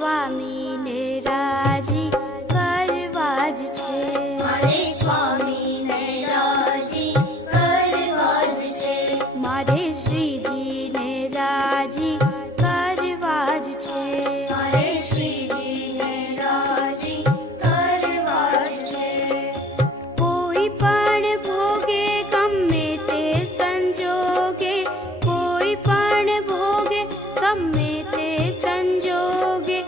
સ્વામીને રાજી કરવા જ છે. મારે સ્વામીને રાજી કરવા જ છે. મારે શ્રીજીને રાજી કરવા જ છે. મારે શ્રીજીને રાજી કરવા જ છે. કોઈ પણ ભોગે ગમે તે સંજોગે, કોઈ પણ ભોગે ગમે તે સંજોગે,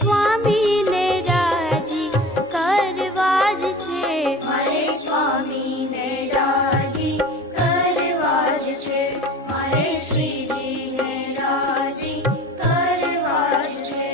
સ્વામીને રાજી કરવા જ છે. મારે સ્વામીને રાજી કરવા જ છે. મારે શ્રીજીને રાજી કરવા જ છે.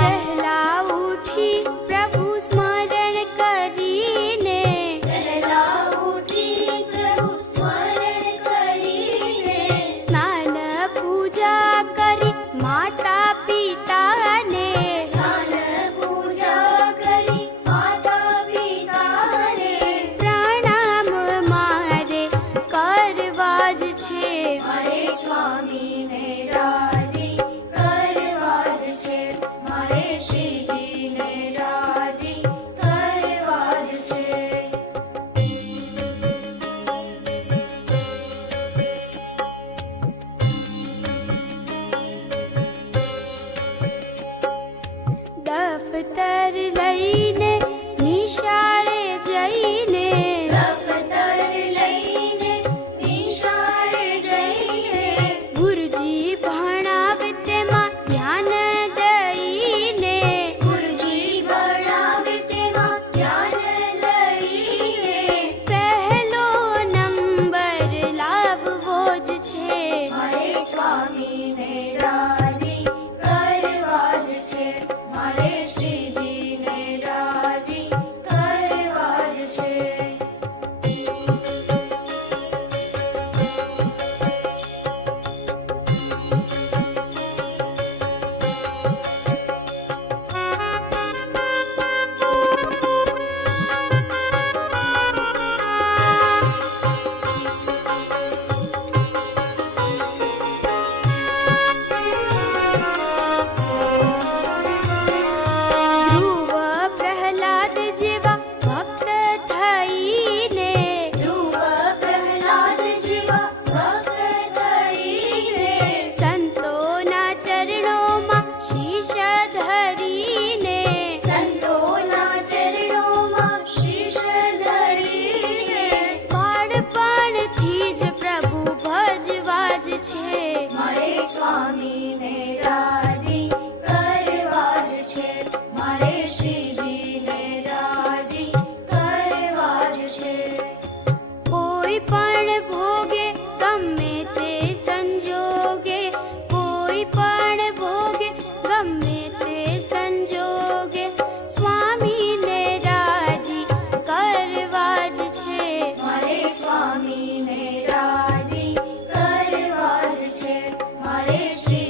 વહેલા ઉઠી પ્રભુ સ્મરણ કરીને, વહેલા ઉઠી પ્રભુ સ્મરણ કરીને, સ્નાન પૂજા કરી માતા પિતાને, સ્નાન પૂજા કરી માતા પિતાને, પ્રણામ મારે કરવા જ છે. મારે સ્વામીને રાજી કરવા જ છે. મારે શ્રીજીને રાજી કરવા જ છે. દફતર લઈને નિશાળે જઈને, દફતર લઈને નિશાળે જઈને, ગુરુજી ભણાવે તેમાં ધ્યાન દઈને, ગુરુજી ભણાવે તેમાં ધ્યાન દઈને, પહેલો નંબર લાવવો જ છે. મારે સ્વામીને રાજી કરવા જ છે. મારે શ્રીજીને રાજી કરવા જ છે. ધ્રુવ પ્રહલાદ જેવા ભક્ત થઈને, ધ્રુવ પ્રહલાદ જેવા ભક્ત થઈને, સંતોના ચરણોમાં શીશ ધરીને, સંતોના ચરણોમાં શીશ ધરીને, બાળપણથી જ પ્રભુ ભજવા જ છે. મારે સ્વામીને રાજી કરવા જ છે. મારે શ્રીજીને રાજી કરવા જ છે. કોઈ પણ ભોગે ગમે તે સંજોગે, કોઈ પણ ભોગે ગમે તે સંજોગે, સ્વામીને રાજી કરવા જ છે. મારે સ્વામીને રાજી કરવા જ છે. મારે શ્રી